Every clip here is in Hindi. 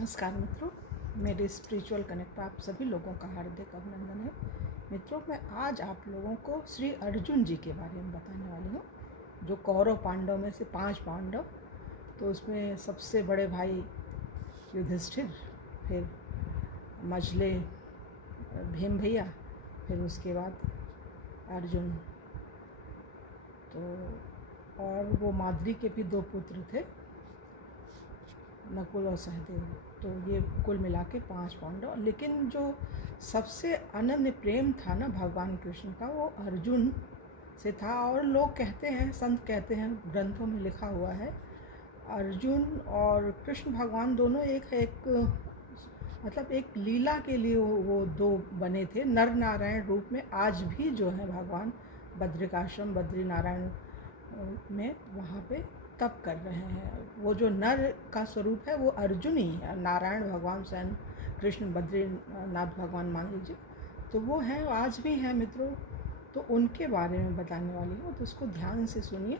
नमस्कार मित्रों, मेरे स्पिरिचुअल कनेक्ट पर आप सभी लोगों का हार्दिक अभिनंदन है। मित्रों, मैं आज आप लोगों को श्री अर्जुन जी के बारे में बताने वाली हूँ, जो कौरव पांडव में से 5 पांडव, तो उसमें सबसे बड़े भाई युधिष्ठिर, फिर मझले भीम भैया, फिर उसके बाद अर्जुन, तो और वो माद्री के भी 2 पुत्र थे, नकुल और सहदेव। तो ये कुल मिला के 5 पांडव। लेकिन जो सबसे अनन्य प्रेम था ना भगवान कृष्ण का, वो अर्जुन से था। और लोग कहते हैं, संत कहते हैं, ग्रंथों में लिखा हुआ है, अर्जुन और कृष्ण भगवान दोनों एक मतलब एक लीला के लिए वो 2 बने थे, नर नारायण रूप में। आज भी जो है भगवान बद्रिकाश्रम बद्री नारायण में वहाँ पे तप कर रहे हैं। वो जो नर का स्वरूप है वो अर्जुन ही है, नारायण भगवान स्वयं कृष्ण बद्रीनाथ भगवान मान लीजिए, तो वो हैं, आज भी हैं मित्रों। तो उनके बारे में बताने वाली हूँ, तो उसको ध्यान से सुनिए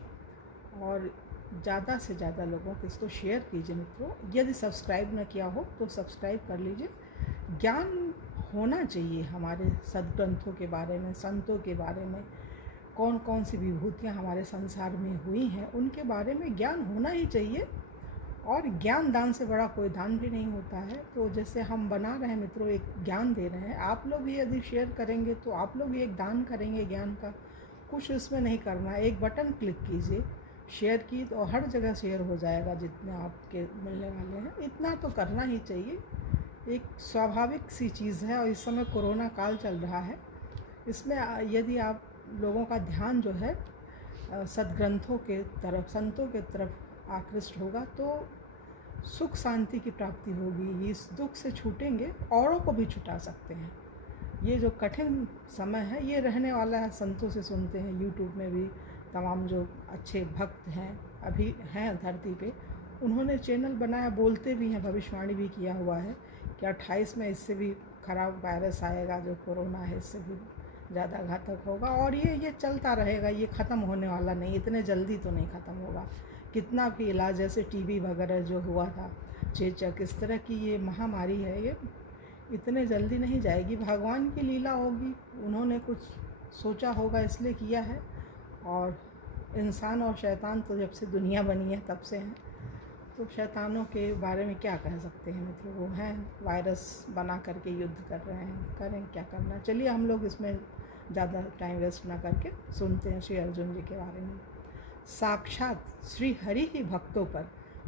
और ज़्यादा से ज़्यादा लोगों को इसको शेयर कीजिए मित्रों। यदि सब्सक्राइब न किया हो तो सब्सक्राइब कर लीजिए। ज्ञान होना चाहिए हमारे सद्ग्रंथों के बारे में, संतों के बारे में, कौन कौन सी विभूतियाँ हमारे संसार में हुई हैं उनके बारे में ज्ञान होना ही चाहिए। और ज्ञान दान से बड़ा कोई दान भी नहीं होता है। तो जैसे हम बना रहे हैं मित्रों, एक ज्ञान दे रहे हैं, आप लोग भी यदि शेयर करेंगे तो आप लोग भी एक दान करेंगे ज्ञान का। कुछ इसमें नहीं करना है, एक बटन क्लिक कीजिए, शेयर की तो हर जगह शेयर हो जाएगा जितने आपके मिलने वाले हैं। इतना तो करना ही चाहिए, एक स्वाभाविक सी चीज़ है। और इस समय कोरोना काल चल रहा है, इसमें यदि आप लोगों का ध्यान जो है सद्ग्रंथों के तरफ, संतों के तरफ आकृष्ट होगा तो सुख शांति की प्राप्ति होगी। इस दुख से छूटेंगे, औरों को भी छुटा सकते हैं। ये जो कठिन समय है ये रहने वाला है। संतों से सुनते हैं, यूट्यूब में भी तमाम जो अच्छे भक्त हैं अभी हैं धरती पे, उन्होंने चैनल बनाया, बोलते भी हैं, भविष्यवाणी भी किया हुआ है कि 28 में इससे भी खराब वायरस आएगा, जो कोरोना है इससे भी ज़्यादा घातक होगा। और ये चलता रहेगा, ये ख़त्म होने वाला नहीं, इतने जल्दी तो नहीं ख़त्म होगा। कितना भी इलाज, जैसे टीबी वगैरह जो हुआ था, चेचक, इस तरह की ये महामारी है, ये इतने जल्दी नहीं जाएगी। भगवान की लीला होगी, उन्होंने कुछ सोचा होगा इसलिए किया है। और इंसान और शैतान तो जब से दुनिया बनी है तब से हैं, तो शैतानों के बारे में क्या कह सकते हैं मित्रों। वो हैं, वायरस बना करके युद्ध कर रहे हैं, करें क्या करना। चलिए हम लोग इसमें ज़्यादा टाइम वेस्ट ना करके सुनते हैं श्री अर्जुन जी के बारे में। साक्षात श्री हरि ही भक्तों पर,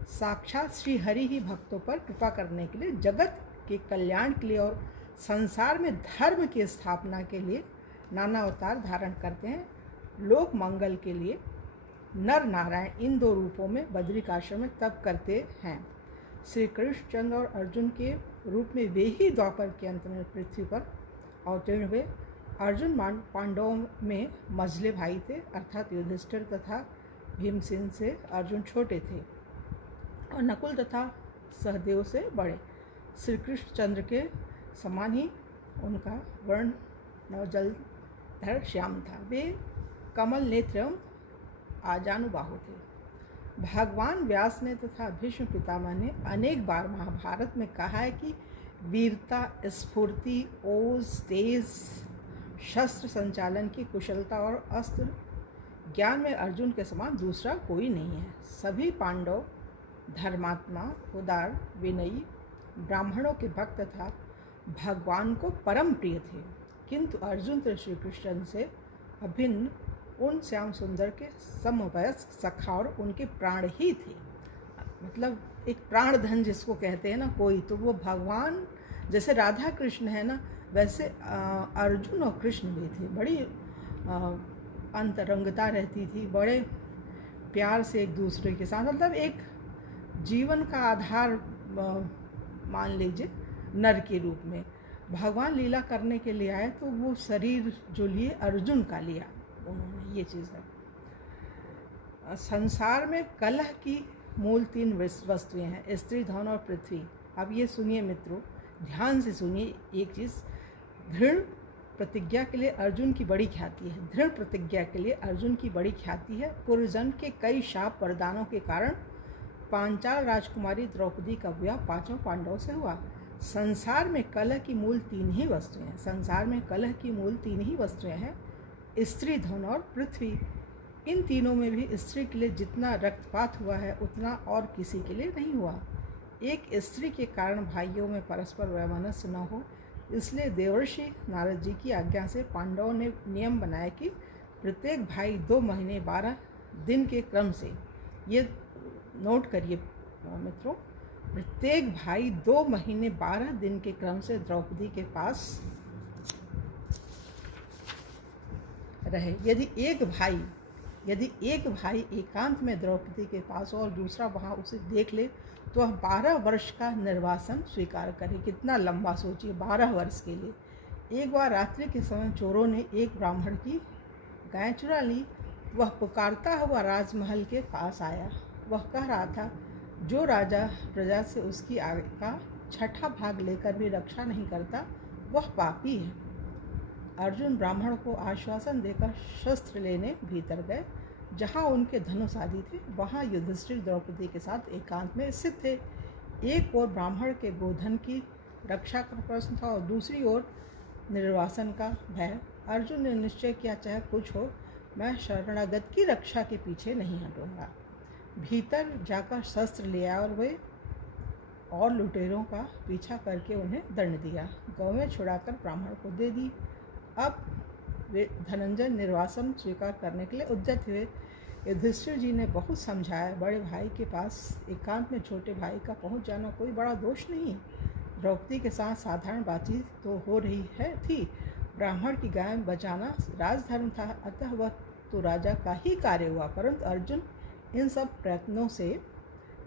साक्षात श्री हरि ही भक्तों पर कृपा करने के लिए, जगत के कल्याण के लिए और संसार में धर्म की स्थापना के लिए नाना अवतार धारण करते हैं। लोक मंगल के लिए नर नारायण इन 2 रूपों में बद्रिकाश्रम में तप करते हैं। श्री कृष्णचंद्र और अर्जुन के रूप में वे ही द्वापर के अंत में पृथ्वी पर अवतीर्ण हुए। अर्जुन पांडवों में मझले भाई थे, अर्थात युधिष्ठिर तथा भीमसेन से अर्जुन छोटे थे और नकुल तथा सहदेव से बड़े। श्री कृष्णचंद्र के समान ही उनका वर्ण नवजलधर श्याम था। वे कमल नेत्र एवं आजानुबाहु थे। भगवान व्यास ने तथा भीष्म पितामह ने अनेक बार महाभारत में कहा है कि वीरता, स्फूर्ति, ओज, तेज, शस्त्र संचालन की कुशलता और अस्त्र ज्ञान में अर्जुन के समान दूसरा कोई नहीं है। सभी पांडव धर्मात्मा, उदार, विनयी, ब्राह्मणों के भक्त तथा भगवान को परम प्रिय थे। किंतु अर्जुन तो श्री कृष्ण से अभिन्न उन श्याम सुंदर के समवयस्क सखा और उनके प्राण ही थे। मतलब एक प्राण धन जिसको कहते हैं ना कोई, तो वो भगवान, जैसे राधा कृष्ण है ना, वैसे अर्जुन और कृष्ण भी थे। बड़ी अंतरंगता रहती थी, बड़े प्यार से एक दूसरे के साथ, मतलब एक जीवन का आधार मान लीजिए नर के रूप में भगवान लीला करने के लिए आए। तो वो शरीर जो लिए अर्जुन का लिया उन्होंने, ये चीज़ है। संसार में कलह की मूल 3 वस्तुएं हैं, स्त्री, धन और पृथ्वी। अब ये सुनिए मित्रों, ध्यान से सुनिए एक चीज़। दृढ़ प्रतिज्ञा के लिए अर्जुन की बड़ी ख्याति है। दृढ़ प्रतिज्ञा के लिए अर्जुन की बड़ी ख्याति है। पूर्वजन्म के कई शाप वरदानों के कारण पांचाल राजकुमारी द्रौपदी का विवाह 5 पांडवों से हुआ। संसार में कलह की मूल 3 ही वस्तुएं हैं। संसार में कलह की मूल 3 ही वस्तुएं हैं, स्त्री, धन और पृथ्वी। इन तीनों में भी स्त्री के लिए जितना रक्तपात हुआ है उतना और किसी के लिए नहीं हुआ। एक स्त्री के कारण भाइयों में परस्पर वैमनस्य न हो, इसलिए देवर्षि नारद जी की आज्ञा से पांडवों ने नियम बनाया कि प्रत्येक भाई 2 महीने 12 दिन के क्रम से, ये नोट करिए मित्रों, प्रत्येक भाई 2 महीने 12 दिन के क्रम से द्रौपदी के पास रहे। यदि एक भाई एकांत में द्रौपदी के पास और दूसरा वहाँ उसे देख ले तो वह 12 वर्ष का निर्वासन स्वीकार करे। कितना लंबा सोचिए, 12 वर्ष के लिए। एक बार रात्रि के समय चोरों ने एक ब्राह्मण की गाय चुरा ली। वह पुकारता हुआ राजमहल के पास आया। वह कह रहा था, जो राजा प्रजा से उसकी आय का 6ठा भाग लेकर भी रक्षा नहीं करता वह पापी है। अर्जुन ब्राह्मण को आश्वासन देकर शस्त्र लेने भीतर गए। जहाँ उनके धनुष आदि थे वहाँ युधिष्ठिर द्रौपदी के साथ एकांत में स्थित थे। एक ओर ब्राह्मण के गोधन की रक्षा का प्रश्न था और दूसरी ओर निर्वासन का भय। अर्जुन ने निश्चय किया, चाहे कुछ हो, मैं शरणागत की रक्षा के पीछे नहीं हटूंगा। भीतर जाकर शस्त्र ले आया और वे और लुटेरों का पीछा करके उन्हें दंड दिया। गौवें छुड़ाकर ब्राह्मण को दे दी। अब वे धनंजय निर्वासन स्वीकार करने के लिए उद्यत हुए। युधिष्ठिर जी ने बहुत समझाया, बड़े भाई के पास एकांत में छोटे भाई का पहुंच जाना कोई बड़ा दोष नहीं। द्रौपदी के साथ साधारण बातचीत तो हो रही थी। ब्राह्मण की गाय बचाना राजधर्म था, अतः वह तो राजा का ही कार्य हुआ। परंतु अर्जुन इन सब प्रयत्नों से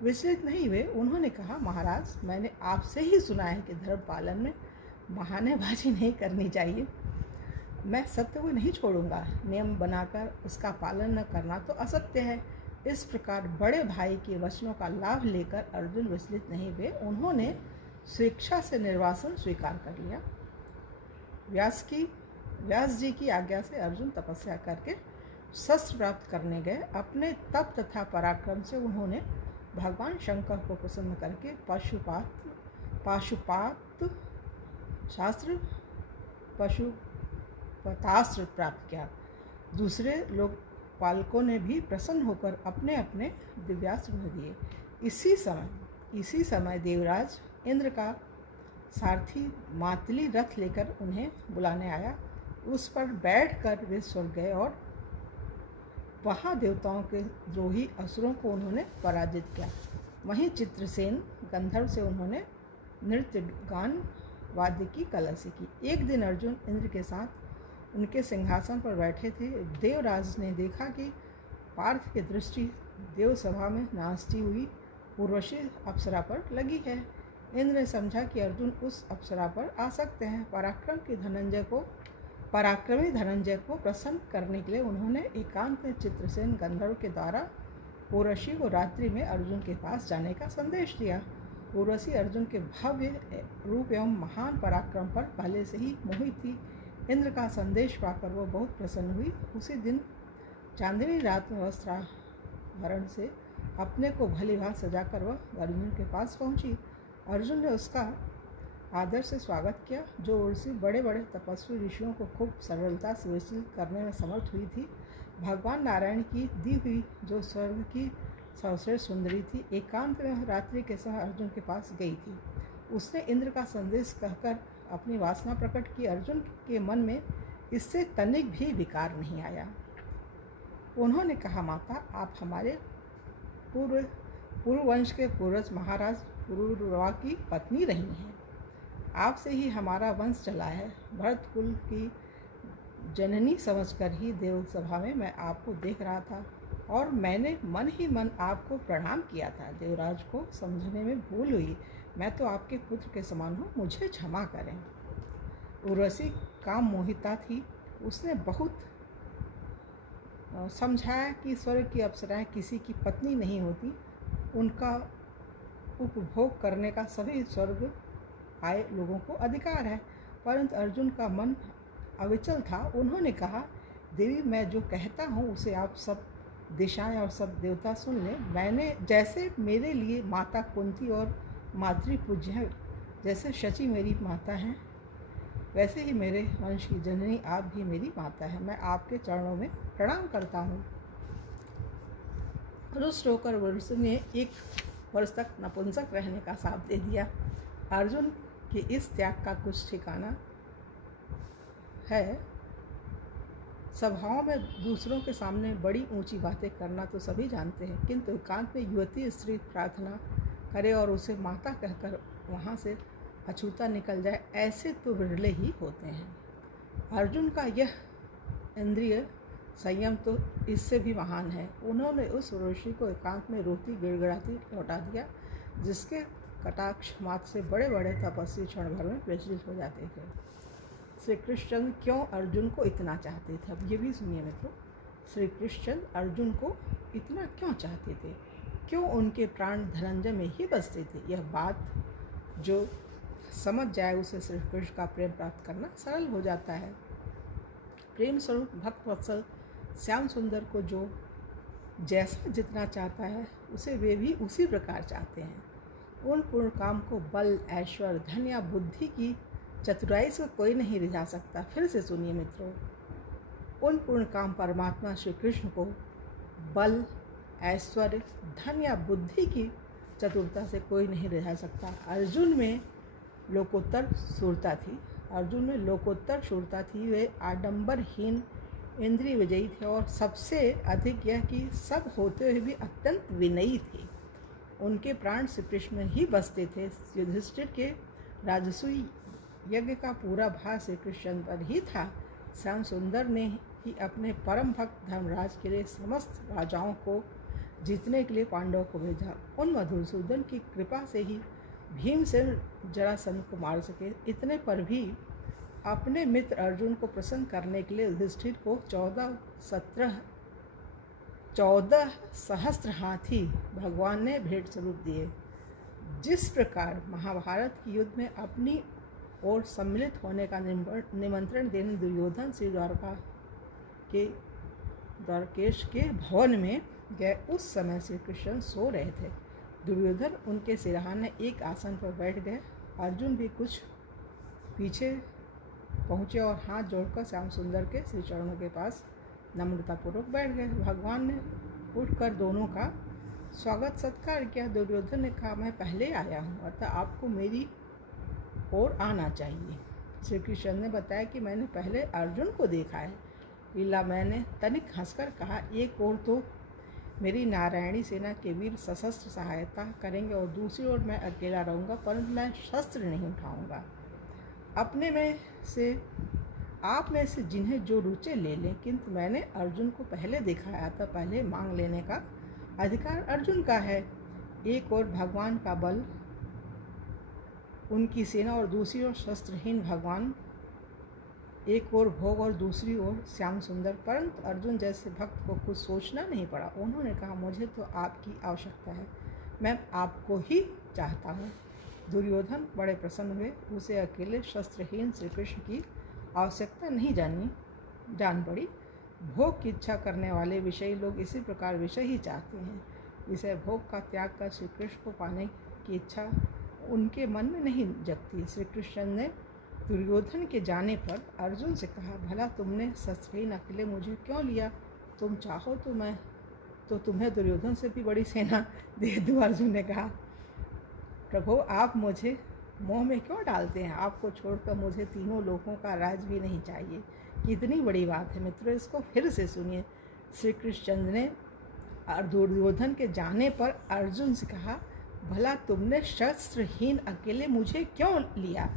विचलित नहीं हुए। उन्होंने कहा, महाराज, मैंने आपसे ही सुना है कि धर्म पालन में बहानेबाजी नहीं करनी चाहिए। मैं सत्य को नहीं छोड़ूंगा। नियम बनाकर उसका पालन न करना तो असत्य है। इस प्रकार बड़े भाई के वचनों का लाभ लेकर अर्जुन विचलित नहीं हुए। उन्होंने स्वेच्छा से निर्वासन स्वीकार कर लिया। व्यास जी की आज्ञा से अर्जुन तपस्या करके शस्त्र प्राप्त करने गए। अपने तप तथा पराक्रम से उन्होंने भगवान शंकर को प्रसन्न करके पशुपतास्त्र प्राप्त किया। दूसरे लोग पालकों ने भी प्रसन्न होकर अपने अपने दिव्यास्त्र दिए। इसी समय देवराज इंद्र का सारथी मातली रथ लेकर उन्हें बुलाने आया। उस पर बैठकर वे स्वर्ग गए और वहाँ देवताओं के द्रोही असुरों को उन्होंने पराजित किया। वहीं चित्रसेन गंधर्व से उन्होंने नृत्य गान वाद्य की कला सीखी। एक दिन अर्जुन इंद्र के साथ उनके सिंहासन पर बैठे थे। देवराज ने देखा कि पार्थ की दृष्टि देवसभा में नाचती हुई उर्वशी अप्सरा पर लगी है। इंद्र ने समझा कि अर्जुन उस अप्सरा पर आसक्त हैं। पराक्रमी धनंजय को प्रसन्न करने के लिए उन्होंने एकांत में चित्रसेन गंधर्व के द्वारा उर्वशी को रात्रि में अर्जुन के पास जाने का संदेश दिया। उर्वशी अर्जुन के भव्य रूप एवं महान पराक्रम पर पहले से ही मोहित थी। इंद्र का संदेश पाकर वो बहुत प्रसन्न हुई। उसी दिन चांदनी रात में वस्त्राभरण से अपने को भली भांति सजाकर वह अर्जुन के पास पहुंची। अर्जुन ने उसका आदर से स्वागत किया। जो उर्वशी बड़े बड़े तपस्वी ऋषियों को खूब सरलता से विचलित करने में समर्थ हुई थी, भगवान नारायण की दी हुई जो स्वर्ग की सर्वश्रेष्ठ सुंदरी थी, एकांत में रात्रि के समय अर्जुन के पास गई थी। उसने इंद्र का संदेश कहकर अपनी वासना प्रकट की। अर्जुन के मन में इससे तनिक भी विकार नहीं आया। उन्होंने कहा, माता, आप हमारे पूर्व वंश के पूर्वज महाराज पुरुरवा की पत्नी रही हैं। आपसे ही हमारा वंश चला है। भरत कुल की जननी समझकर ही देवसभा में मैं आपको देख रहा था और मैंने मन ही मन आपको प्रणाम किया था। देवराज को समझने में भूल हुई। मैं तो आपके पुत्र के समान हूँ, मुझे क्षमा करें। उर्वशी काम मोहिता थी। उसने बहुत समझाया कि स्वर्ग की अप्सराएं किसी की पत्नी नहीं होती, उनका उपभोग करने का सभी स्वर्ग आए लोगों को अधिकार है। परंतु अर्जुन का मन अविचल था। उन्होंने कहा, देवी, मैं जो कहता हूँ उसे आप सब दिशाएं और सब देवता सुन लें। मैंने जैसे मेरे लिए माता कुंती और मातृ पूज्य, जैसे शची मेरी माता हैं, वैसे ही मेरे वंश की जननी आप भी मेरी माता है। मैं आपके चरणों में प्रणाम करता हूँ। रुष्ट होकर अर्जुन ने 1 वर्ष तक नपुंसक रहने का शाप दे दिया। अर्जुन के इस त्याग का कुछ ठिकाना है। सभाओं में दूसरों के सामने बड़ी ऊंची बातें करना तो सभी जानते हैं, किंतु एकांत में युवती स्त्री प्रार्थना करे और उसे माता कहकर वहाँ से अछूता निकल जाए, ऐसे तो विरले ही होते हैं। अर्जुन का यह इंद्रिय संयम तो इससे भी महान है। उन्होंने उस ऋषि को एकांत में रोती गिड़गिड़ाती लौटा दिया, जिसके कटाक्ष मात्र से बड़े बड़े तपस्वी क्षण भर में प्रज्वलित हो जाते थे। श्री कृष्ण क्यों अर्जुन को इतना चाहते थे? अब ये भी सुनिए मित्रों, श्री कृष्ण अर्जुन को इतना क्यों चाहते थे? क्यों उनके प्राण धनंजय में ही बसते थे? यह बात जो समझ जाए उसे श्री कृष्ण का प्रेम प्राप्त करना सरल हो जाता है। प्रेम स्वरूप भक्त वत्सल श्याम सुंदर को जो जैसा जितना चाहता है, उसे वे भी उसी प्रकार चाहते हैं। उन पूर्ण काम को बल, ऐश्वर्य, धन या बुद्धि की चतुराई से कोई नहीं रिझा सकता। फिर से सुनिए मित्रों, उन पूर्ण काम परमात्मा श्री कृष्ण को बल, ऐश्वर्य, धन या बुद्धि की चतुरता से कोई नहीं रिझा सकता। अर्जुन में लोकोत्तर शूरता थी। अर्जुन में लोकोत्तर शूरता थी। वे आडंबरहीन इंद्रिय विजयी थे और सबसे अधिक यह कि सब होते हुए भी अत्यंत विनयी थे। उनके प्राण श्री कृष्ण में ही बसते थे। युधिष्ठिर के राजसूय यज्ञ का पूरा भार श्री कृष्ण पर ही था। श्याम सुंदर ने ही अपने परम भक्त धर्मराज के लिए समस्त राजाओं को जीतने के लिए पांडवों को भेजा। उन मधुसूदन की कृपा से ही भीमसेन जरासंध को मार सके। इतने पर भी अपने मित्र अर्जुन को प्रसन्न करने के लिए युधिष्ठिर को 14 सहस्त्र हाथी भगवान ने भेंट स्वरूप दिए। जिस प्रकार महाभारत के युद्ध में अपनी ओर सम्मिलित होने का निमंत्रण देने दुर्योधन श्री द्वारकेश के भवन में गए, उस समय श्री कृष्ण सो रहे थे। दुर्योधन उनके सिरहाने एक आसन पर बैठ गए। अर्जुन भी कुछ पीछे पहुँचे और हाथ जोड़कर श्याम सुंदर के श्री चरणों के पास नम्रतापूर्वक बैठ गए। भगवान ने उठकर दोनों का स्वागत सत्कार किया। दुर्योधन ने कहा, मैं पहले आया हूँ, अतः आपको मेरी ओर आना चाहिए। श्री कृष्ण ने बताया कि मैंने पहले अर्जुन को देखा है। लीला मैंने तनिक हंसकर कहा, एक ओर तो मेरी नारायणी सेना के वीर सशस्त्र सहायता करेंगे और दूसरी ओर मैं अकेला रहूँगा, परंतु मैं शस्त्र नहीं उठाऊँगा। अपने में से आप में से जिन्हें जो रुचे ले लें, किंतु मैंने अर्जुन को पहले देखा है, अतः पहले मांग लेने का अधिकार अर्जुन का है। एक ओर भगवान का बल, उनकी सेना और दूसरी ओर शस्त्रहीन भगवान, एक ओर भोग और दूसरी ओर श्याम सुंदर। परंतु अर्जुन जैसे भक्त को कुछ सोचना नहीं पड़ा। उन्होंने कहा, मुझे तो आपकी आवश्यकता है, मैं आपको ही चाहता हूँ। दुर्योधन बड़े प्रसन्न हुए। उसे अकेले शस्त्रहीन श्री कृष्ण की आवश्यकता नहीं जान पड़ी। भोग की इच्छा करने वाले विषयी लोग इसी प्रकार विषय ही चाहते हैं। विषय भोग का त्याग कर श्री कृष्ण को पाने की इच्छा उनके मन में नहीं जगती। श्री कृष्ण ने दुर्योधन के जाने पर अर्जुन से कहा, भला तुमने शस्त्रहीन अकेले मुझे क्यों लिया? तुम चाहो तो मैं तो तुम्हें दुर्योधन से भी बड़ी सेना दे दूँ। अर्जुन ने कहा, प्रभु आप मुझे मोह में क्यों डालते हैं? आपको छोड़कर मुझे तीनों लोगों का राज भी नहीं चाहिए। कितनी बड़ी बात है मित्रों, इसको फिर से सुनिए। श्री कृष्ण ने दुर्योधन के जाने पर अर्जुन से कहा, भला तुमने शस्त्रहीन अकेले मुझे क्यों लिया?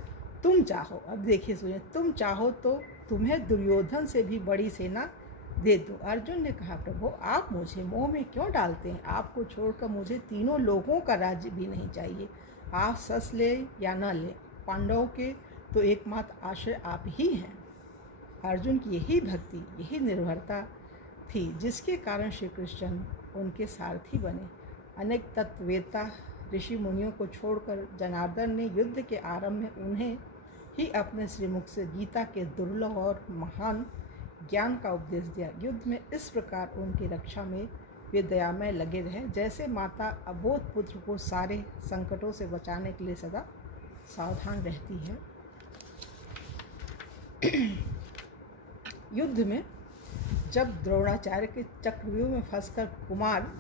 तुम चाहो, अब देखिए सुनिए, तुम चाहो तो तुम्हें दुर्योधन से भी बड़ी सेना दे दूँ। अर्जुन ने कहा, प्रभु आप मुझे मोह में क्यों डालते हैं? आपको छोड़कर मुझे तीनों लोगों का राज्य भी नहीं चाहिए। आप शस्त्र ले या न ले, पांडवों के तो एकमात्र आश्रय आप ही हैं। अर्जुन की यही भक्ति, यही निर्भरता थी जिसके कारण श्री कृष्ण उनके सारथी बने। अनेक तत्ववेत्ता ऋषि मुनियों को छोड़कर जनार्दन ने युद्ध के आरंभ में उन्हें ही अपने श्रीमुख से गीता के दुर्लभ और महान ज्ञान का उपदेश दिया। युद्ध में इस प्रकार उनकी रक्षा में वे दयामय लगे रहे, जैसे माता अबोध पुत्र को सारे संकटों से बचाने के लिए सदा सावधान रहती है। युद्ध में जब द्रोणाचार्य के चक्रव्यूह में फंसकर कुमार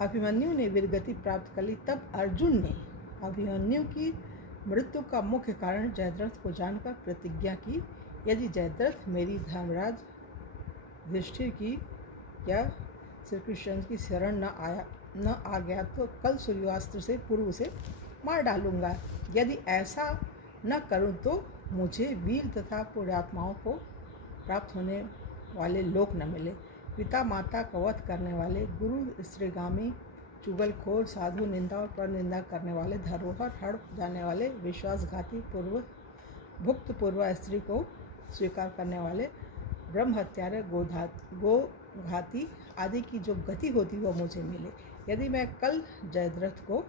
अभिमन्यु ने वीरगति प्राप्त कर ली, तब अर्जुन ने अभिमन्यु की मृत्यु का मुख्य कारण जयद्रथ को जानकर प्रतिज्ञा की, यदि जयद्रथ मेरी धर्मराज युधिष्ठिर की या श्री कृष्ण की शरण न आ गया तो कल सूर्यास्त से पूर्व उसे मार डालूंगा। यदि ऐसा न करूं तो मुझे वीर तथा पुण्यात्माओं को प्राप्त होने वाले लोक न मिले। पिता माता का वध करने वाले, गुरु स्त्रीगामी, चुगलखोर, साधु निंदा और पर निंदा करने वाले, धरोहर हड़प जाने वाले, विश्वासघाती, भुक्त पूर्वा स्त्री को स्वीकार करने वाले, ब्रह्म हत्यारे, गोघाती आदि की जो गति होती वह मुझे मिले, यदि मैं कल जयद्रथ को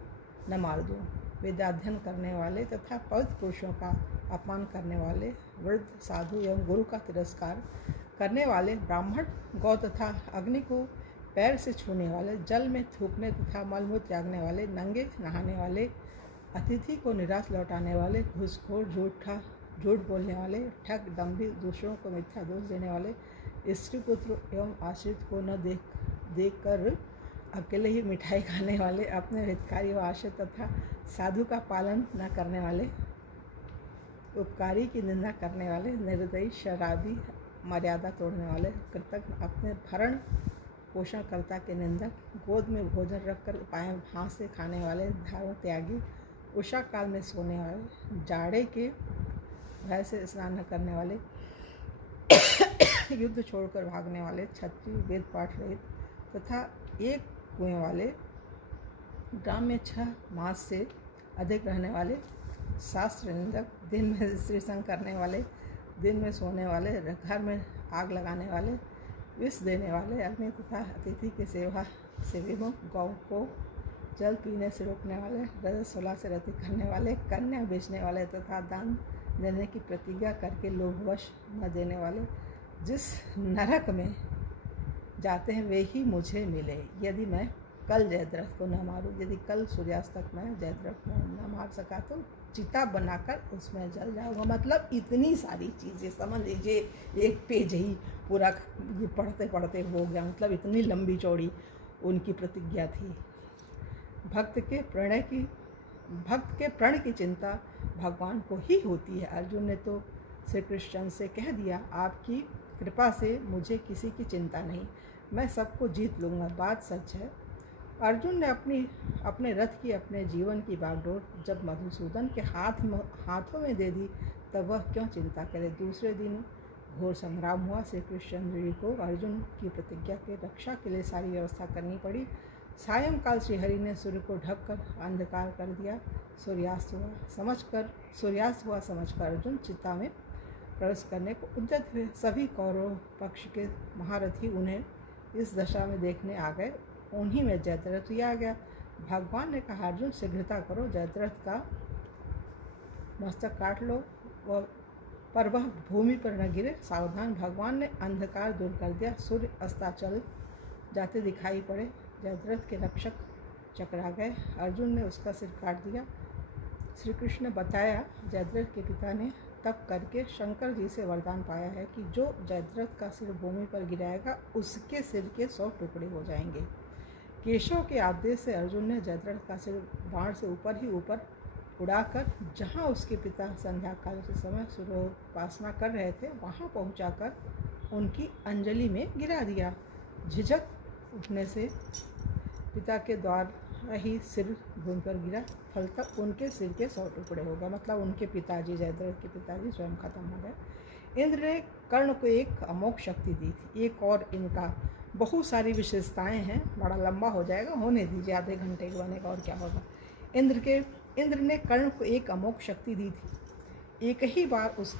न मार दूं। वेदाध्ययन करने वाले तथा पवित्र पुरुषों का अपमान करने वाले, वृद्ध, साधु एवं गुरु का तिरस्कार करने वाले, ब्राह्मण, गौ तथा अग्नि को पैर से छूने वाले, जल में थूकने तथा मलमूत्र त्यागने वाले, नंगे नहाने वाले, अतिथि को निराश लौटाने वाले, घूसखोर, झूठ बोलने वाले, ठग, दंभी, दूसरों को मिथ्या दोष देने वाले, स्त्री पुत्र एवं आश्रित को न देख कर अकेले ही मिठाई खाने वाले, अपने हितकारी व आश्रित तथा साधु का पालन न करने वाले, उपकारी की निंदा करने वाले, निर्दयी, शराबी, मर्यादा तोड़ने वाले, कृतज्ञ, अपने भरण पोषणकर्ता के निंदक, गोद में भोजन रखकर पाएं हाथ से खाने वाले, धर्म त्यागी, उषा काल में सोने वाले, जाड़े के भय से स्नान न करने वाले, युद्ध छोड़कर भागने वाले, क्षत्रिय, वेद पाठ रहित तथा एक कुएं वाले, ग्राम में 6 मास से अधिक रहने वाले, शास्त्र निंदक, दिन में स्त्री संग करने वाले, दिन में सोने वाले, घर में आग लगाने वाले, विष देने वाले, अग्नि तथा अतिथि की सेवा से विमुख, गौ को जल पीने से रोकने वाले, रजस्वला से रति करने वाले, कन्या बेचने वाले तथा दान देने की प्रतिज्ञा करके लोभवश न देने वाले, जिस नरक में जाते हैं वे ही मुझे मिले, यदि मैं कल जयद्रथ को न मारूं। यदि कल सूर्यास्त तक मैं जयद्रथ को न मार सका तो चिता बनाकर उसमें जल जाऊंगा। मतलब इतनी सारी चीज़ें, समझ लीजिए एक पेज ही पूरा ये पढ़ते पढ़ते हो गया। मतलब इतनी लंबी चौड़ी उनकी प्रतिज्ञा थी। भक्त के प्रण की चिंता भगवान को ही होती है। अर्जुन ने तो श्री कृष्ण से कह दिया, आपकी कृपा से मुझे किसी की चिंता नहीं, मैं सबको जीत लूँगा। बात सच है। अर्जुन ने अपने रथ की, अपने जीवन की बागडोर जब मधुसूदन के हाथों में दे दी तब वह क्यों चिंता करे। दूसरे दिन घोर संग्राम हुआ। श्री कृष्ण जी को अर्जुन की प्रतिज्ञा के रक्षा के लिए सारी व्यवस्था करनी पड़ी। सायंकाल श्रीहरि ने सूर्य को ढककर अंधकार कर दिया। सूर्यास्त हुआ समझकर अर्जुन चिता में प्रवेश करने को उद्यत हुए। सभी कौरव पक्ष के महारथी उन्हें इस दशा में देखने आ गए। उन्हीं में जयद्रथ भी आ गया। भगवान ने कहा, अर्जुन शीघ्रता करो, जयद्रथ का मस्तक काट लो पर वह भूमि पर न गिरे। सावधान। भगवान ने अंधकार दूर कर दिया। सूर्य अस्ताचल जाते दिखाई पड़े। जयद्रथ के रक्षक चकरा गए। अर्जुन ने उसका सिर काट दिया। श्री कृष्ण ने बताया, जयद्रथ के पिता ने तप करके शंकर जी से वरदान पाया है कि जो जयद्रथ का सिर भूमि पर गिराएगा उसके सिर के 100 टुकड़े हो जाएंगे। केशव के आदेश से अर्जुन ने जयद्रथ का सिर बाण से ऊपर ही ऊपर उड़ाकर जहाँ उसके पिता संध्या काल के समय सूर्योपासना कर रहे थे वहाँ पहुँचाकर उनकी अंजलि में गिरा दिया। झिझक उठने से पिता के द्वारा ही सिर भूमि पर गिरा। फलतः उनके सिर के 100 टुकड़े हो गए। मतलब उनके पिताजी, जयद्रथ के पिताजी स्वयं खत्म हो गए। इंद्र ने कर्ण को एक अमोघ शक्ति दी थी। एक और इनका बहुत सारी विशेषताएं हैं, बड़ा लंबा हो जाएगा, होने दीजिए, आधे घंटे के बनेगा और क्या होगा। इंद्र ने कर्ण को एक अमोघ शक्ति दी थी। एक ही बार उस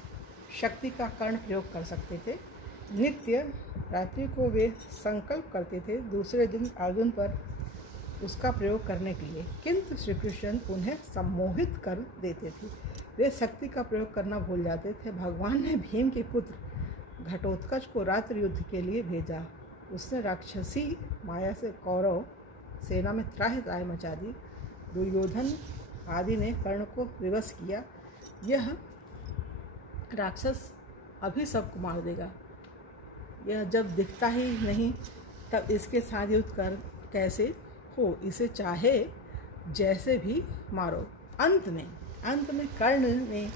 शक्ति का कर्ण प्रयोग कर सकते थे। नित्य रात्रि को वे संकल्प करते थे दूसरे दिन अर्जुन पर उसका प्रयोग करने के लिए, किंतु श्री कृष्ण उन्हें सम्मोहित कर देते थे। वे शक्ति का प्रयोग करना भूल जाते थे। भगवान ने भीम के पुत्र घटोत्कच को रात्रि युद्ध के लिए भेजा। उसने राक्षसी माया से कौरव सेना में त्राहि मचा दी। दुर्योधन आदि ने कर्ण को विवश किया। यह राक्षस अभी सबको मार देगा। यह जब दिखता ही नहीं तब इसके साथ युद्ध कर कैसे हो, इसे चाहे जैसे भी मारो। अंत में कर्ण ने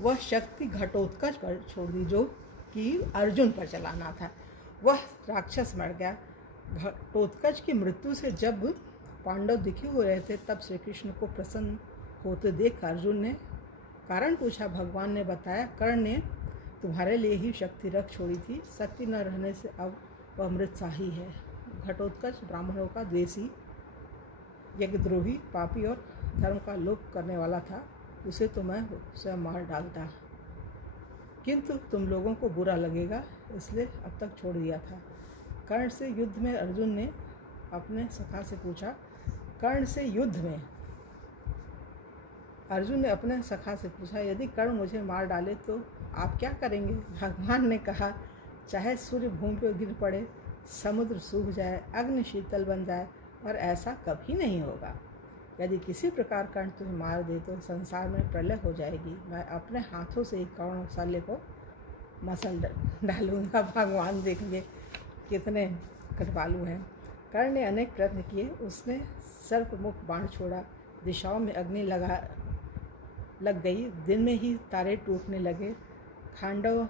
वह शक्ति घटोत्कच पर छोड़ दी जो कि अर्जुन पर चलाना था। वह राक्षस मर गया। घटोत्कच की मृत्यु से जब पांडव दुखी हो रहे थे तब श्री कृष्ण को प्रसन्न होते देख अर्जुन ने कारण पूछा। भगवान ने बताया, कर्ण ने तुम्हारे लिए ही शक्ति रख छोड़ी थी। शक्ति न रहने से अब वह मृतशाही है। घटोत्कच ब्राह्मणों का द्वेषी, यज्ञद्रोही, पापी और धर्म का लोप करने वाला था। उसे तो मैं स्वयं मार डालता, किंतु तुम लोगों को बुरा लगेगा इसलिए अब तक छोड़ दिया था। कर्ण से युद्ध में अर्जुन ने अपने सखा से पूछा। कर्ण से युद्ध में अर्जुन ने अपने सखा से पूछा, यदि कर्ण मुझे मार डाले तो आप क्या करेंगे? भगवान ने कहा, चाहे सूर्य भूमि पर गिर पड़े, समुद्र सूख जाए, अग्नि शीतल बन जाए, और ऐसा कभी नहीं होगा। यदि किसी प्रकार कर्ण तुम्हें मार दे तो संसार में प्रलय हो जाएगी। मैं अपने हाथों से ही कर्ण साले को मसल डालूंगा। भगवान देखेंगे कितने कटवालू हैं। कर्ण ने अनेक प्रयत्न किए। उसने सर्पमुख बाण छोड़ा, दिशाओं में अग्नि लग गई। दिन में ही तारे टूटने लगे। खांडव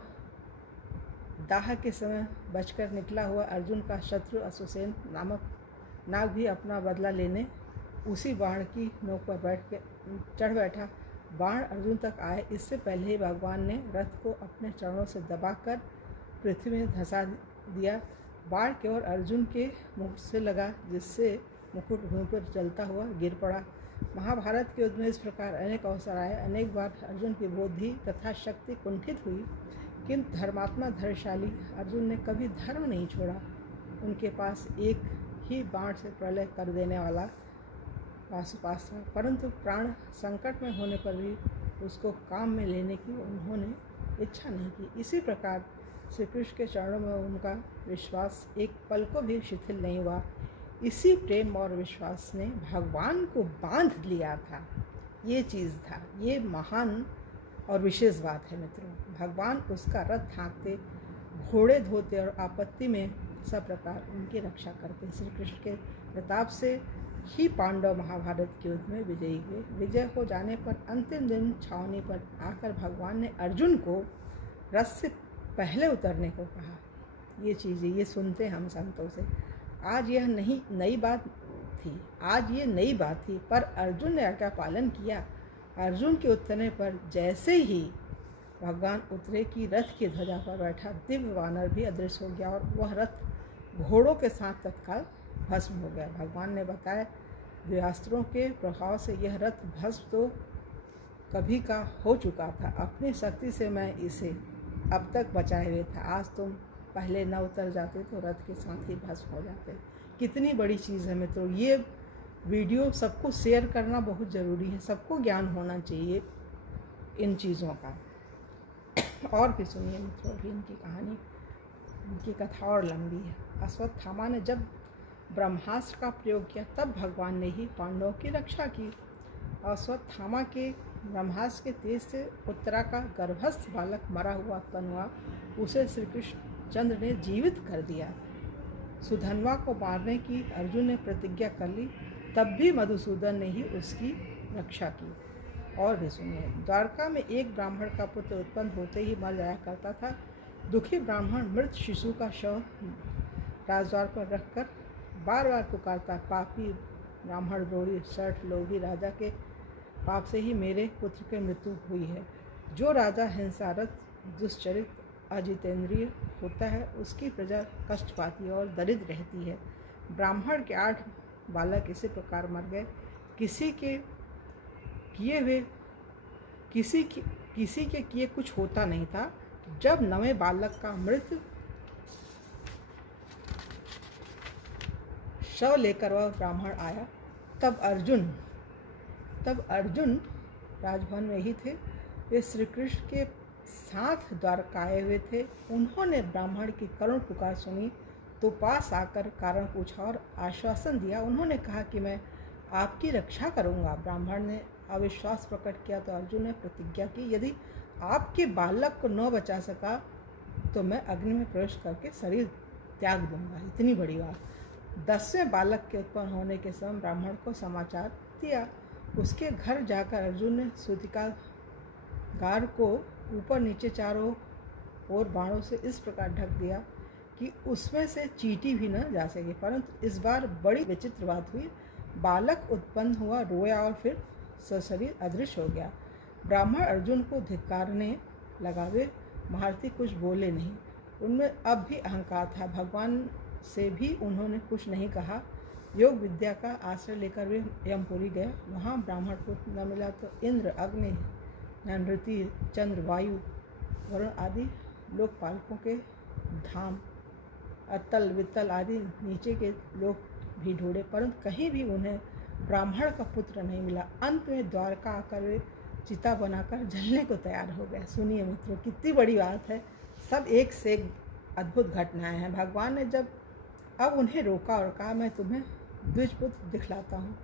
दाह के समय बचकर निकला हुआ अर्जुन का शत्रु अश्वसेन नामक नाग भी अपना बदला लेने उसी बाण की नोक पर चढ़ बैठा। बाण अर्जुन तक आए इससे पहले ही भगवान ने रथ को अपने चरणों से दबाकर पृथ्वी में धंसा दिया। बाण केवल अर्जुन के मुख से लगा, जिससे मुकुट भूमि पर चलता हुआ गिर पड़ा। महाभारत के युद्ध में इस प्रकार अनेक अवसर आए। अनेक बार अर्जुन की बुद्धि तथा शक्ति कुंठित हुई, किंतु धर्मात्मा धैर्यशाली अर्जुन ने कभी धर्म नहीं छोड़ा। उनके पास एक ही बाण से प्रलय कर देने वाला पाशुपाश था, परंतु प्राण संकट में होने पर भी उसको काम में लेने की उन्होंने इच्छा नहीं की। इसी प्रकार श्री कृष्ण के चरणों में उनका विश्वास एक पल को भी शिथिल नहीं हुआ। इसी प्रेम और विश्वास ने भगवान को बांध लिया था। ये चीज़ था, ये महान और विशेष बात है मित्रों। भगवान उसका रथ हाँकते, घोड़े धोते और आपत्ति में सब प्रकार उनकी रक्षा करते। श्री कृष्ण के प्रताप से ही पांडव महाभारत के युद्ध में विजयी हुए। विजय हो जाने पर अंतिम दिन छावनी पर आकर भगवान ने अर्जुन को रथ से पहले उतरने को कहा। ये चीज़ें ये सुनते हम संतों से। आज यह नहीं नई बात थी, आज ये नई बात थी, पर अर्जुन ने आज्ञा पालन किया। अर्जुन के उतरने पर जैसे ही भगवान उतरे कि रथ की ध्वजा पर बैठा दिव्य वानर भी अदृश्य हो गया और वह रथ घोड़ों के साथ तत्काल भस्म हो गया। भगवान ने बताया, दिव्यास्त्रों के प्रभाव से यह रथ भस्म तो कभी का हो चुका था। अपनी शक्ति से मैं इसे अब तक बचाए हुए था। आज तुम पहले न उतर जाते तो रथ के साथ ही भस्म हो जाते। कितनी बड़ी चीज़ है मित्रों। ये वीडियो सबको शेयर करना बहुत ज़रूरी है। सबको ज्ञान होना चाहिए इन चीज़ों का। और भी सुनिए मित्रों भी इनकी कहानी, इनकी कथा और लंबी है। अश्वत्थामा ने जब ब्रह्मास्त्र का प्रयोग किया तब भगवान ने ही पांडवों की रक्षा की। अश्वत्थामा के ब्रह्मास्त्र के तेज से उत्तरा का गर्भस्थ बालक मरा हुआ उत्पन्न हुआ। उसे श्री कृष्ण चंद्र ने जीवित कर दिया। सुधन्वा को मारने की अर्जुन ने प्रतिज्ञा कर ली, तब भी मधुसूदन ने ही उसकी रक्षा की। और भी सुनिए, द्वारका में एक ब्राह्मण का पुत्र उत्पन्न होते ही मर जाया करता था। दुखी ब्राह्मण मृत शिशु का शव राजद्वार पर रखकर बार बार पुकारता, पापी ब्राह्मण द्रोही शठ लोभी राजा के पाप से ही मेरे पुत्र की मृत्यु हुई है। जो राजा हिंसारत दुष्चरित अजितेंद्रिय होता है उसकी प्रजा कष्ट पाती और दरिद्र रहती है। ब्राह्मण के 8 बालक इसी प्रकार मर गए। किसी के किए कुछ होता नहीं था। जब 9वें बालक का मृत शव लेकर वह ब्राह्मण आया, तब अर्जुन राजभवन में ही थे। वे श्री कृष्ण के साथ द्वारका आए हुए थे। उन्होंने ब्राह्मण की करुण पुकार सुनी तो पास आकर कारण पूछा और आश्वासन दिया। उन्होंने कहा कि मैं आपकी रक्षा करूंगा। ब्राह्मण ने अविश्वास प्रकट किया तो अर्जुन ने प्रतिज्ञा की, यदि आपके बालक को न बचा सका तो मैं अग्नि में प्रवेश करके शरीर त्याग दूंगा। इतनी बड़ी बात। 10वें बालक के उत्पन्न होने के समय ब्राह्मण को समाचार दिया। उसके घर जाकर अर्जुन ने सूतिका गार को ऊपर नीचे चारों ओर बाणों से इस प्रकार ढक दिया कि उसमें से चींटी भी न जा सके। परंतु इस बार बड़ी विचित्र बात हुई। बालक उत्पन्न हुआ, रोया और फिर सशरीर अदृश्य हो गया। ब्राह्मण अर्जुन को धिक्कारने लगा। वे महारथी कुछ बोले नहीं। उनमें अब भी अहंकार था। भगवान से भी उन्होंने कुछ नहीं कहा। योग विद्या का आश्रय लेकर वे यमपुरी गए। वहाँ ब्राह्मण को न मिला तो इंद्र, अग्नि, नृति, चंद्र, वायु, वरुण आदि लोकपालकों के धाम, अतल वितल आदि नीचे के लोग भी ढूंढे, परंतु कहीं भी उन्हें ब्राह्मण का पुत्र नहीं मिला। अंत में द्वारका आकर वे चिता बनाकर जलने को तैयार हो गए। सुनिए मित्रों, कितनी बड़ी बात है। सब एक से एक अद्भुत घटनाएं हैं। भगवान ने जब अब उन्हें रोका और कहा, मैं तुम्हें द्विजपुत्र दिखलाता हूँ,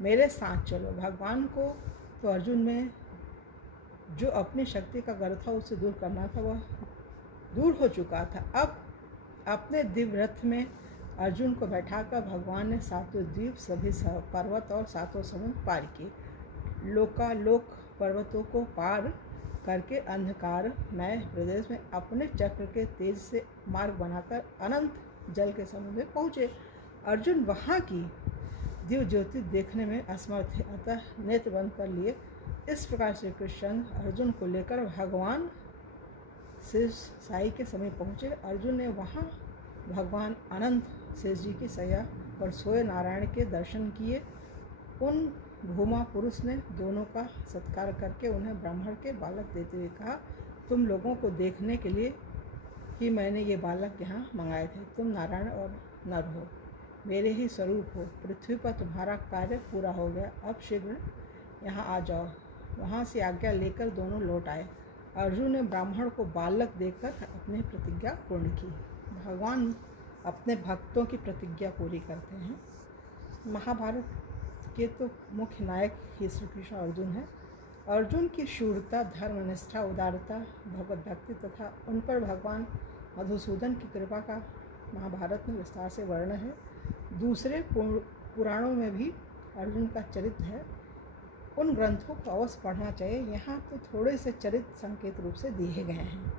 मेरे साथ चलो। भगवान को तो अर्जुन में जो अपनी शक्ति का गर्व था उसे दूर करना था, वह दूर हो चुका था। अब अपने दिव्य रथ में अर्जुन को बैठाकर भगवान ने सातों द्वीप, सभी पर्वत और सातों समुद्र पार किए। लोकालोक पर्वतों को पार करके अंधकारमय प्रदेश में अपने चक्र के तेज से मार्ग बनाकर अनंत जल के समुद्र में पहुँचे। अर्जुन वहाँ की दिव्य ज्योति देखने में असमर्थ थे, अतः नेत्र बंद कर लिए। इस प्रकार श्री कृष्ण अर्जुन को लेकर भगवान शेष साई के समीप पहुँचे। अर्जुन ने वहाँ भगवान अनंत शेष जी की सैया पर सोए नारायण के दर्शन किए। उन भूमा पुरुष ने दोनों का सत्कार करके उन्हें ब्राह्मण के बालक देते हुए कहा, तुम लोगों को देखने के लिए ही मैंने ये बालक यहाँ मंगाए थे। तुम नारायण और नर हो, मेरे ही स्वरूप हो। पृथ्वी पर तुम्हारा कार्य पूरा हो गया, अब शीघ्र यहाँ आ जाओ। वहाँ से आज्ञा लेकर दोनों लौट आए। अर्जुन ने ब्राह्मण को बालक देखकर अपनी प्रतिज्ञा पूर्ण की। भगवान अपने भक्तों की प्रतिज्ञा पूरी करते हैं। महाभारत के तो मुख्य नायक ही श्री कृष्ण अर्जुन है। अर्जुन की शूरता, धर्म, निष्ठा, उदारता, भगवत भक्ति तथा उन पर भगवान मधुसूदन की कृपा का महाभारत में विस्तार से वर्णन है। दूसरे पुराणों में भी अर्जुन का चरित्र है। उन ग्रंथों को अवश्य पढ़ना चाहिए। यहाँ तो थोड़े से चरित्र संकेत रूप से दिए गए हैं।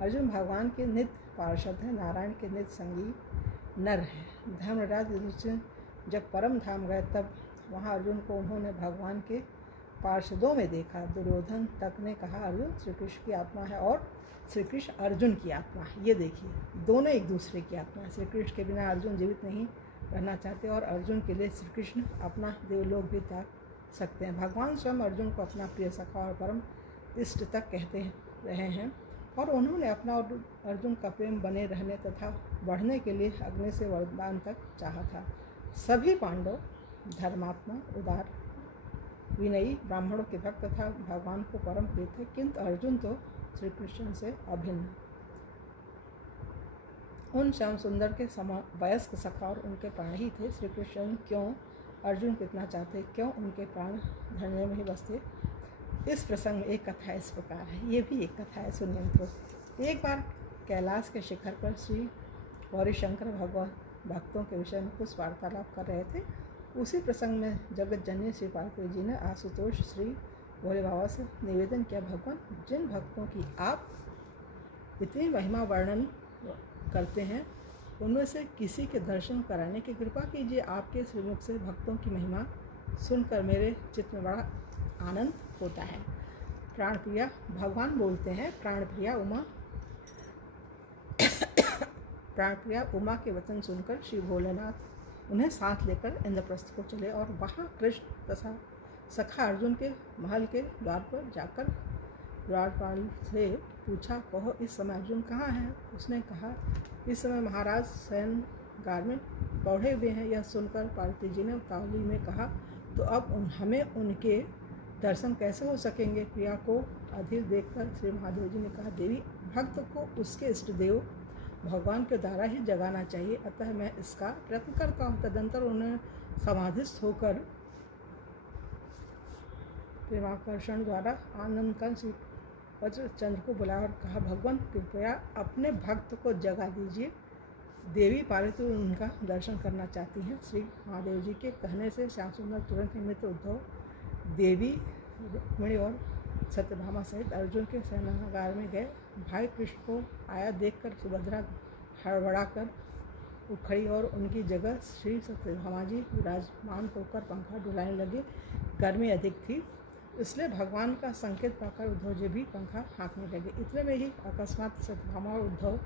अर्जुन भगवान के नित्य पार्षद हैं, नारायण के नित्य संगी नर हैं। धर्मराज युधिष्ठिर जब परम धाम गए तब वहाँ अर्जुन को उन्होंने भगवान के पार्षदों में देखा। दुर्योधन तक ने कहा, अर्जुन श्री कृष्ण की आत्मा है और श्री कृष्ण अर्जुन की आत्मा है। ये देखिए, दोनों एक दूसरे की आत्मा है। श्री कृष्ण के बिना अर्जुन जीवित नहीं रहना चाहते और अर्जुन के लिए श्री कृष्ण अपना देवलोक भी त्याग सकते हैं। भगवान स्वयं अर्जुन को अपना प्रिय सखा और परम इष्ट तक कहते रहे हैं और उन्होंने अपना और अर्जुन का प्रेम बने रहने तथा बढ़ने के लिए अग्नि से वरदान तक चाहा था। सभी पांडव धर्मात्मा, उदार, विनयी, ब्राह्मणों के भक्त तथा भगवान को परम प्रिय थे, किंतु अर्जुन तो श्री कृष्ण से अभिन्न। उन श्याम सुंदर के वयस्क सखा और उनके प्राण ही थे। श्री कृष्ण क्यों अर्जुन को इतना चाहते, क्यों उनके प्राण धरने में ही बसते। इस प्रसंग में एक कथा इस प्रकार है। ये भी एक कथा है, सुनिए मित्रों। एक बार कैलाश के शिखर पर श्री गौरी शंकर भगवान भक्तों के विषय में कुछ वार्तालाप कर रहे थे। उसी प्रसंग में जगत जननी श्री पार्वती जी ने आशुतोष श्री भोले बाबा से निवेदन किया, भगवान जिन भक्तों की आप इतनी महिमा वर्णन करते हैं उनमें से किसी के दर्शन कराने की कृपा कीजिए। आपके श्रीमुख से भक्तों की महिमा सुनकर मेरे चित्त में बड़ा आनंद होता है। प्राणप्रिया भगवान बोलते हैं, प्राणप्रिया उमा के वचन सुनकर श्री भोलेनाथ उन्हें साथ लेकर इंद्रप्रस्थ को चले और वहाँ कृष्ण तथा सखा अर्जुन के महल के द्वार पर जाकर द्वारपाल से पूछा, कहो इस समय अर्जुन कहाँ है। उसने कहा, इस समय महाराज शयनगार में पौधे हुए हैं। यह सुनकर पार्वती जी ने उतावली में कहा, तो अब हमें उनके दर्शन कैसे हो सकेंगे? प्रिया को अधीर देखकर श्री महादेव जी ने कहा, देवी, भक्त को उसके इष्ट देव भगवान के द्वारा ही जगाना चाहिए, अतः मैं इसका प्रयत्न करता हूँ। तदंतर उन्हें समाधिस्थ होकर प्रेमाकर्षण द्वारा आनंद का श्री वज्रचंद्र को बुलाया और कहा, भगवान कृपया अपने भक्त को जगा दीजिए। देवी पार्वती उनका दर्शन करना चाहती हैं। श्री महादेव जी के कहने से श्याम सुंदर तुरंत ही मित्र उद्धव, देवी रुक्मिणी और सत्यभामा सहित अर्जुन के सेनागार में गए। भाई कृष्ण को आया देखकर सुभद्रा हड़बड़ा कर उठ खड़ी और उनकी जगह श्री सत्यभामा जी विराजमान होकर पंखा डुलाने लगे। गर्मी अधिक थी, इसलिए भगवान का संकेत पाकर उद्धव जी भी पंखा हाँकने लगे। इतने में ही अकस्मात सत्यभामा और उद्धव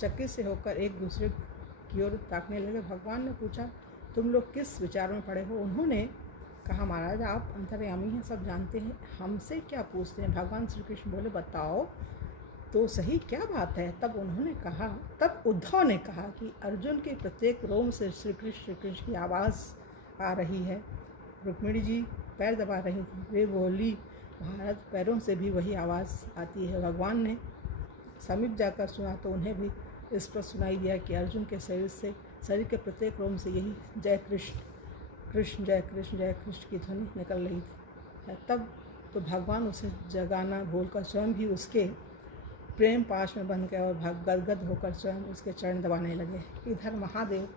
चकित से होकर एक दूसरे की ओर ताकने लगे। भगवान ने पूछा, तुम लोग किस विचार में पड़े हो? उन्होंने कहा, महाराज आप अंतर्यामी हैं, सब जानते हैं, हमसे क्या पूछते हैं? भगवान श्री कृष्ण बोले, बताओ तो सही क्या बात है? तब उद्धव ने कहा कि अर्जुन के प्रत्येक रोम से श्री कृष्ण की आवाज़ आ रही है। रुक्मिणी जी पैर दबा रही थी, वे बोली, महाराज पैरों से भी वही आवाज़ आती है। भगवान ने समीप जाकर सुना तो उन्हें भी इस पर सुनाई दिया कि अर्जुन के शरीर के प्रत्येक रोम से यही जय कृष्ण कृष्ण जय कृष्ण जय कृष्ण की ध्वनि निकल रही थी। तब तो भगवान उसे जगाना भूलकर स्वयं भी उसके प्रेम पाश में बन गए और गदगद होकर स्वयं उसके चरण दबाने लगे। इधर महादेव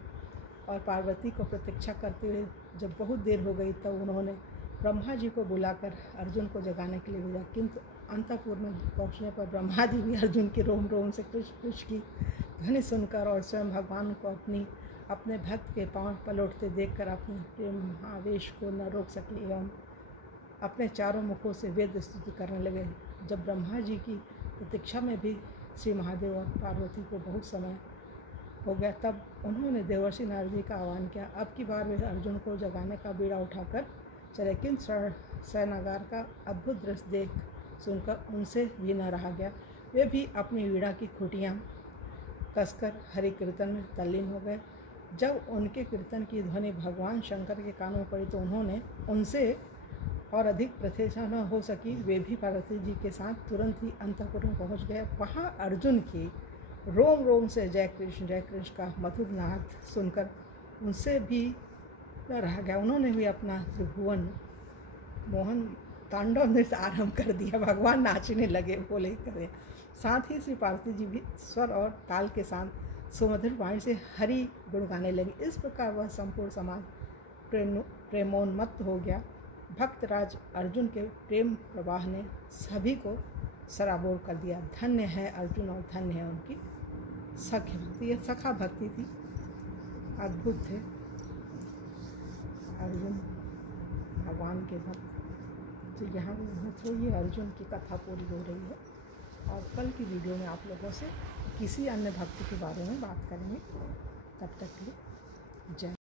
और पार्वती को प्रतीक्षा करते हुए जब बहुत देर हो गई तब उन्होंने ब्रह्मा जी को बुलाकर अर्जुन को जगाने के लिए भेजा, किंतु अंतःपुर में पहुँचने पर ब्रह्मा जी भी अर्जुन के रोम रोम से कृष्ण कृष्ण की ध्वनि सुनकर और स्वयं भगवान को अपने भक्त के पांव पलटते देखकर अपने प्रेम आवेश को न रोक सके एवं अपने चारों मुखों से वेद स्तुति करने लगे। जब ब्रह्मा जी की प्रतीक्षा में भी श्री महादेव और पार्वती को बहुत समय हो गया, तब उन्होंने देवर्षि नारद जी का आह्वान किया। अब की बार वे अर्जुन को जगाने का बीड़ा उठाकर चले, किंतु सेनागार का अद्भुत दृश्य देख सुनकर उनसे भी न रहा गया। वे भी अपनी वीणा की खुटियाँ कसकर हरि कीर्तन में तल्लीन हो गए। जब उनके कीर्तन की ध्वनि भगवान शंकर के कानों में पड़ी तो उन्होंने उनसे और अधिक प्रतीक्षा न हो सकी, वे भी पार्वती जी के साथ तुरंत ही अंतःपुर में पहुँच गए। वहाँ अर्जुन की रोम रोम से जय कृष्ण का मधुर नाद सुनकर उनसे भी न रहा गया। उन्होंने भी अपना त्रिभुवन मोहन तांडव नृत्य आरंभ कर दिया। भगवान नाचने लगे, बोले करे। साथ ही श्री पार्वती जी भी स्वर और ताल के साथ सुमधुर वाणी से हरि गुण गाने लगे। इस प्रकार वह संपूर्ण समाज प्रेमोन्मत्त हो गया। भक्तराज अर्जुन के प्रेम प्रवाह ने सभी को सराबोर कर दिया। धन्य है अर्जुन और धन्य है उनकी सख्य भक्ति। ये सखा भक्ति थी, अद्भुत थे अर्जुन भगवान के भक्त। तो यहाँ तो ये अर्जुन की कथा पूरी हो रही है और कल की वीडियो में आप लोगों से किसी अन्य भक्त के बारे में बात करेंगे। तब तक के लिए जय।